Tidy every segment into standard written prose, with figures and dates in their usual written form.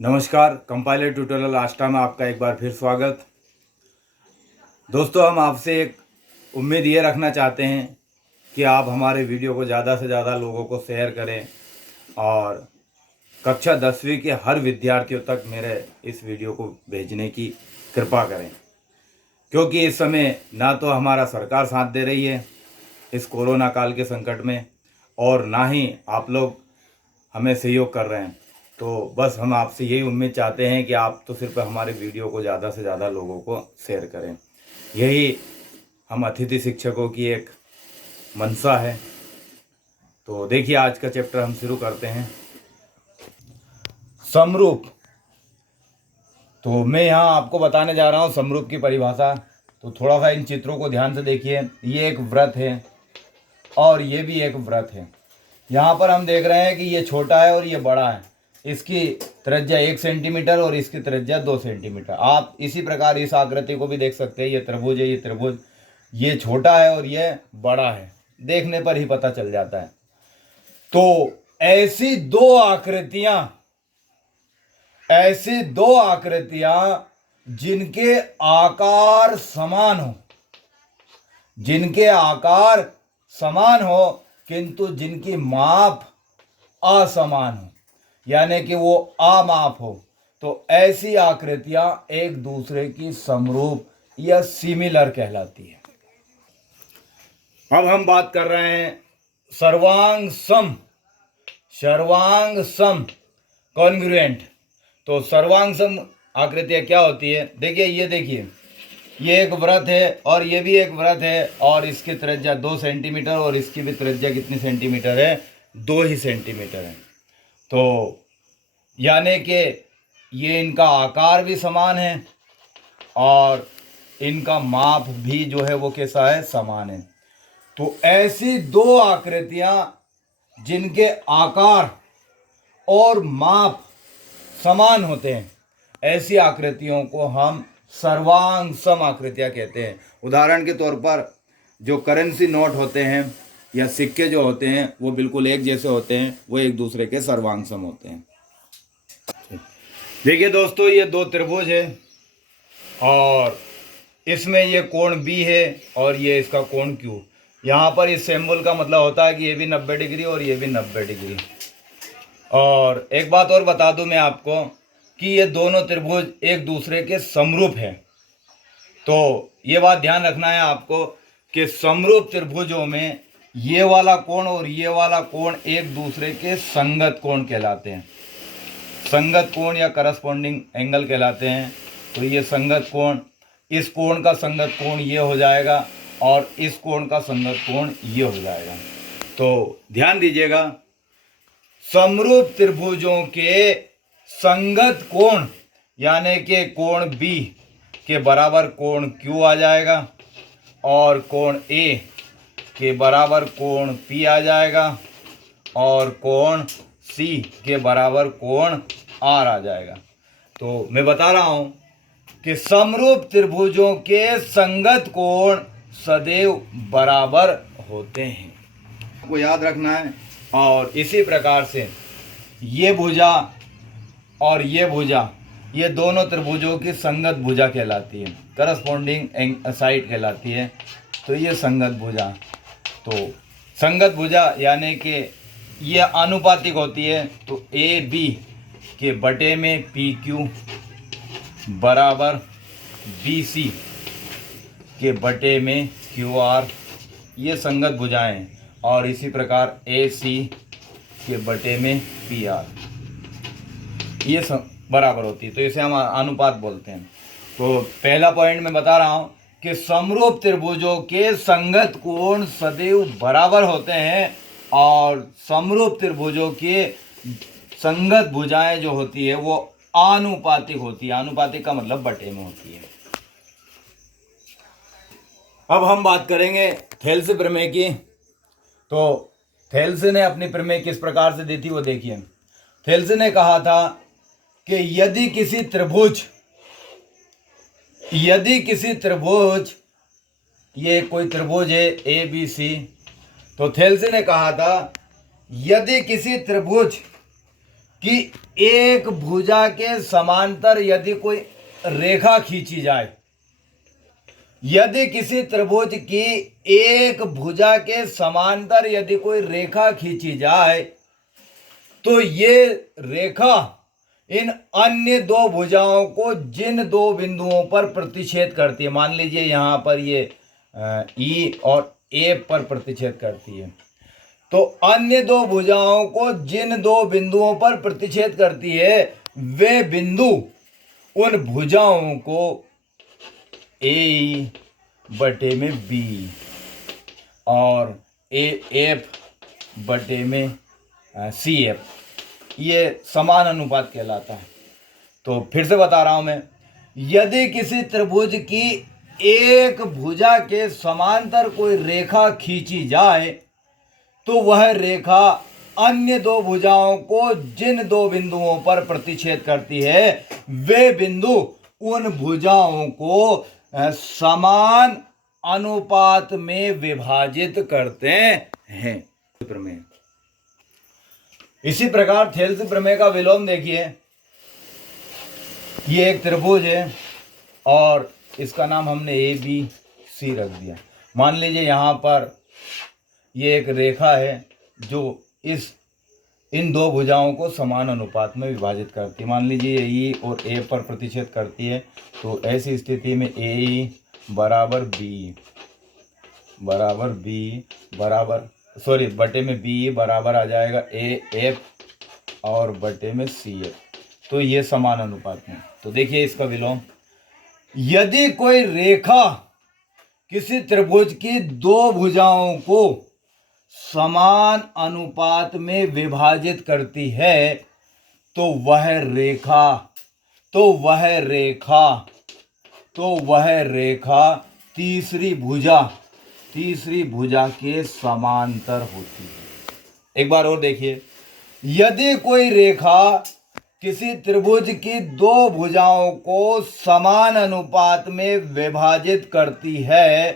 नमस्कार, compiler tutorial आस्था में आपका एक बार फिर स्वागत। दोस्तों, हम आपसे एक उम्मीद ये रखना चाहते हैं कि आप हमारे वीडियो को ज़्यादा से ज़्यादा लोगों को शेयर करें और कक्षा 10वीं के हर विद्यार्थियों तक मेरे इस वीडियो को भेजने की कृपा करें, क्योंकि इस समय ना तो हमारा सरकार साथ दे रही है इस कोरोना काल के संकट में, और ना ही आप लोग हमें सहयोग कर रहे हैं। तो बस हम आपसे यही उम्मीद चाहते हैं कि आप तो सिर्फ हमारे वीडियो को ज़्यादा से ज़्यादा लोगों को शेयर करें। यही हम अतिथि शिक्षकों की एक मंशा है। तो देखिए, आज का चैप्टर हम शुरू करते हैं। समरूप। तो मैं यहाँ आपको बताने जा रहा हूँ समरूप की परिभाषा। तो थोड़ा सा इन चित्रों को ध्यान से देखिए। ये एक वृत्त है और ये भी एक वृत्त है। यहाँ पर हम देख रहे हैं कि ये छोटा है और ये बड़ा है। इसकी त्रिज्या 1 सेंटीमीटर और इसकी त्रिज्या 2 सेंटीमीटर। आप इसी प्रकार इस आकृति को भी देख सकते हैं। ये त्रिभुज है, ये त्रिभुज, ये छोटा है और ये बड़ा है। देखने पर ही पता चल जाता है। तो ऐसी दो आकृतियां जिनके आकार समान हो किंतु जिनकी माप असमान हो, यानी कि वो अमाप हो, तो ऐसी आकृतियां एक दूसरे की समरूप या सिमिलर कहलाती है। अब हम बात कर रहे हैं सर्वांग सम कॉन्ग्रुएंट। तो सर्वांग सम आकृतियां क्या होती है? देखिए, ये देखिए, ये एक वृत्त है और ये भी एक वृत्त है और इसकी त्रिज्या 2 सेंटीमीटर और इसकी भी त्रिज्या कितनी सेंटीमीटर है? 2 ही सेंटीमीटर है। तो यानी कि ये इनका आकार भी समान है और इनका माप भी जो है वो कैसा है? समान है। तो ऐसी दो आकृतियां जिनके आकार और माप समान होते हैं, ऐसी आकृतियों को हम सर्वांग सम आकृतियां कहते हैं। उदाहरण के तौर पर जो करेंसी नोट होते हैं या सिक्के जो होते हैं वो बिल्कुल एक जैसे होते हैं, वो एक दूसरे के सर्वांग सम होते हैं। देखिए दोस्तों, ये दो त्रिभुज है और इसमें ये कोण बी है और ये इसका कोण क्यू। यहाँ पर इस सिंबल का मतलब होता है कि ये भी 90 डिग्री और ये भी 90 डिग्री। और एक बात और बता दूं मैं आपको कि ये दोनों त्रिभुज एक दूसरे के समरूप है। तो ये बात ध्यान रखना है आपको कि समरूप त्रिभुजों में ये वाला कोण और ये वाला कोण एक दूसरे के संगत कोण कहलाते हैं। संगत कोण या करस्पॉन्डिंग एंगल कहलाते हैं। तो ये संगत कोण, इस कोण का संगत कोण ये हो जाएगा और इस कोण का संगत कोण ये हो जाएगा। तो ध्यान दीजिएगा, समरूप त्रिभुजों के संगत कोण यानी कि कोण बी के बराबर कोण क्यू आ जाएगा और कोण ए के बराबर कोण पी आ जाएगा और कोण सी के बराबर कोण आर आ जाएगा। तो मैं बता रहा हूं कि समरूप त्रिभुजों के संगत कोण सदैव बराबर होते हैं, आपको याद रखना है। और इसी प्रकार से ये भुजा और ये भुजा, ये दोनों त्रिभुजों की संगत भुजा कहलाती है, करस्पॉन्डिंग साइड कहलाती है। तो ये संगत भुजा, तो संगत भुजा यानी कि ये आनुपातिक होती है। तो ए बी के बटे में पी क्यू बराबर बी सी के बटे में क्यू आर, ये संगत भुजाएं। और इसी प्रकार ए सी के बटे में पी आर, ये बराबर होती है। तो इसे हम अनुपात बोलते हैं। तो पहला पॉइंट मैं बता रहा हूं कि समरूप त्रिभुजों के संगत कोण सदैव बराबर होते हैं और समरूप त्रिभुजों के संगत भुजाएं जो होती है वो आनुपातिक होती है। आनुपातिक का मतलब बटे में होती है। अब हम बात करेंगे थेल्स प्रमेय की। तो थेल्स ने अपनी प्रमेय किस प्रकार से दी थी वो देखिए। थेल्स ने कहा था कि यदि किसी त्रिभुज, ये कोई त्रिभुज है ए बी सी, तो थेल्स ने कहा था यदि किसी त्रिभुज कि एक भुजा के समांतर यदि कोई रेखा खींची जाए, यदि किसी त्रिभुज की एक भुजा के समांतर यदि कोई रेखा खींची जाए तो ये रेखा इन अन्य दो भुजाओं को जिन दो बिंदुओं पर प्रतिच्छेद करती है, मान लीजिए यहां पर ये ई और ए पर प्रतिच्छेद करती है, तो अन्य दो भुजाओं को जिन दो बिंदुओं पर प्रतिच्छेद करती है वे बिंदु उन भुजाओं को ए बटे में बी और ए एफ बटे में सी एफ, ये समान अनुपात कहलाता है। तो फिर से बता रहा हूं मैं, यदि किसी त्रिभुज की एक भुजा के समांतर कोई रेखा खींची जाए तो वह रेखा अन्य दो भुजाओं को जिन दो बिंदुओं पर प्रतिच्छेद करती है वे बिंदु उन भुजाओं को समान अनुपात में विभाजित करते हैं। प्रमेय। इसी प्रकार थेल्सी प्रमेय का विलोम देखिए, ये एक त्रिभुज है और इसका नाम हमने ए बी सी रख दिया। मान लीजिए यहाँ पर ये एक रेखा है जो इन दो भुजाओं को समान अनुपात में विभाजित करती है। मान लीजिए ई और ए पर प्रतिच्छेद करती है, तो ऐसी स्थिति में ए बराबर बी बटे में बी बराबर आ जाएगा ए एफ और बटे में सी एफ, तो ये समान अनुपात में। तो देखिए इसका विलोम, यदि कोई रेखा किसी त्रिभुज की दो भुजाओं को समान अनुपात में विभाजित करती है तो वह रेखा तीसरी भुजा के समांतर होती है। एक बार और देखिए, यदि कोई रेखा किसी त्रिभुज की दो भुजाओं को समान अनुपात में विभाजित करती है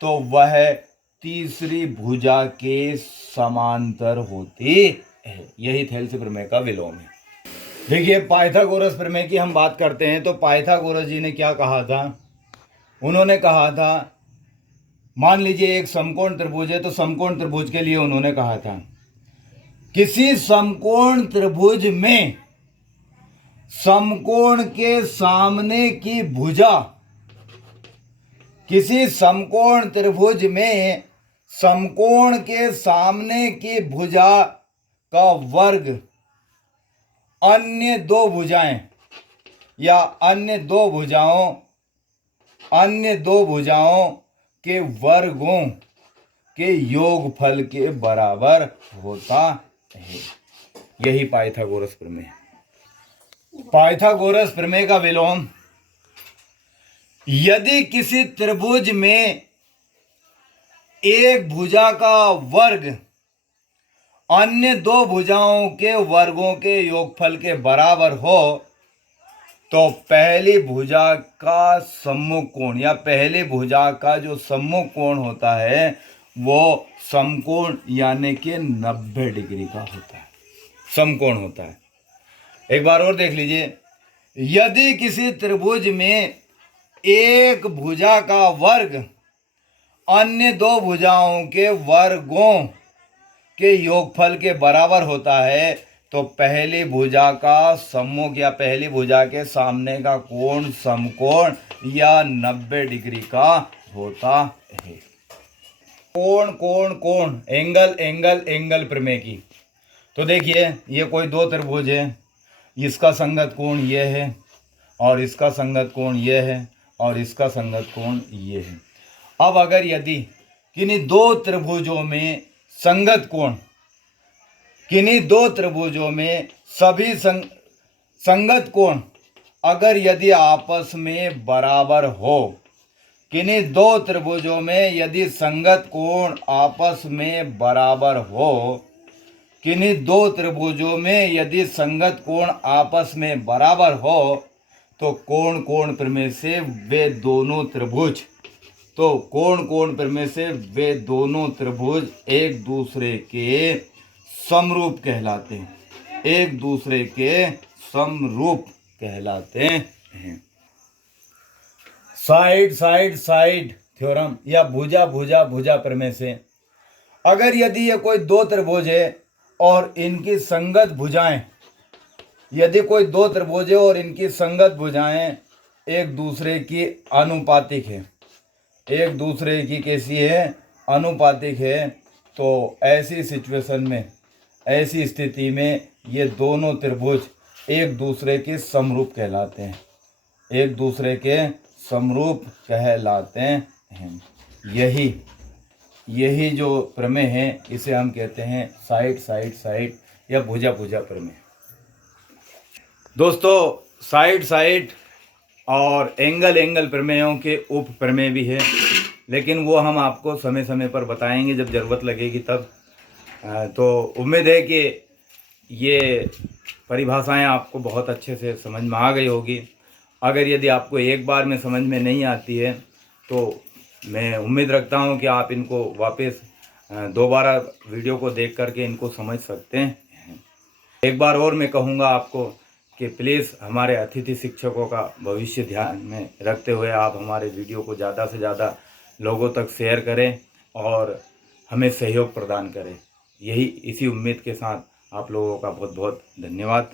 तो वह तीसरी भुजा के समांतर होती है। यही थेल्सी प्रमेय का विलोम है। देखिए पाइथागोरस प्रमेय की हम बात करते हैं तो पाइथागोरस जी ने क्या कहा था, उन्होंने कहा था, मान लीजिए एक समकोण त्रिभुज है, तो समकोण त्रिभुज के लिए उन्होंने कहा था किसी समकोण त्रिभुज में समकोण के सामने की भुजा, किसी समकोण त्रिभुज में समकोण के सामने की भुजा का वर्ग अन्य दो भुजाएं या अन्य दो भुजाओं के वर्गों के योगफल के बराबर होता है। यही पाइथागोरस प्रमेय। पाइथागोरस प्रमेय का विलोम, यदि किसी त्रिभुज में एक भुजा का वर्ग अन्य दो भुजाओं के वर्गों के योगफल के बराबर हो तो पहली भुजा का सम्मुख कोण या पहली भुजा का जो सम्मुख कोण होता है वो समकोण यानी कि 90 डिग्री का होता है, समकोण होता है। एक बार और देख लीजिए, यदि किसी त्रिभुज में एक भुजा का वर्ग अन्य दो भुजाओं के वर्गों के योगफल के बराबर होता है तो पहली भुजा का सम्मुख या पहली भुजा के सामने का कोण समकोण या 90 डिग्री का होता है। कोण कोण कोण एंगल एंगल एंगल प्रमेय की। तो देखिए ये कोई दो त्रिभुज है, इसका संगत कोण ये है और इसका संगत कोण ये है और इसका संगत कोण ये है। अब अगर यदि किन्हीं दो त्रिभुजों में संगत कोण, किन्हीं दो त्रिभुजों में सभी संगत कोण अगर यदि आपस में बराबर हो, किन्हीं दो त्रिभुजों में यदि संगत कोण आपस में बराबर हो, किन्हीं दो त्रिभुजों में यदि संगत कोण आपस में बराबर हो तो कोण कोण प्रमेय से वे दोनों त्रिभुज एक दूसरे के समरूप कहलाते हैं। एक दूसरे के समरूप कहलाते हैं। साइड साइड साइड थ्योरम या भुजा भुजा भुजा प्रमेय से अगर यदि ये कोई दो त्रिभुज है और इनकी संगत भुजाएं, यदि कोई दो त्रिभुज है और इनकी संगत भुजाएं एक दूसरे की आनुपातिक है, एक दूसरे की कैसी है, आनुपातिक है, तो ऐसी सिचुएशन में, ऐसी स्थिति में ये दोनों त्रिभुज एक दूसरे के समरूप कहलाते हैं, एक दूसरे के समरूप कहलाते हैं। यही जो प्रमेय है इसे हम कहते हैं साइड साइड साइड या भुजा भुजा प्रमेय। दोस्तों, साइड साइड और एंगल एंगल प्रमेयों के उप प्रमेय भी है, लेकिन वो हम आपको समय समय पर बताएंगे जब ज़रूरत लगेगी तब। तो उम्मीद है कि ये परिभाषाएं आपको बहुत अच्छे से समझ में आ गई होगी। अगर यदि आपको एक बार में समझ में नहीं आती है तो मैं उम्मीद रखता हूं कि आप इनको वापस दोबारा वीडियो को देख करके इनको समझ सकते हैं। एक बार और मैं कहूँगा आपको कि प्लीज़ हमारे अतिथि शिक्षकों का भविष्य ध्यान में रखते हुए आप हमारे वीडियो को ज़्यादा से ज़्यादा लोगों तक शेयर करें और हमें सहयोग प्रदान करें। इसी उम्मीद के साथ आप लोगों का बहुत बहुत धन्यवाद।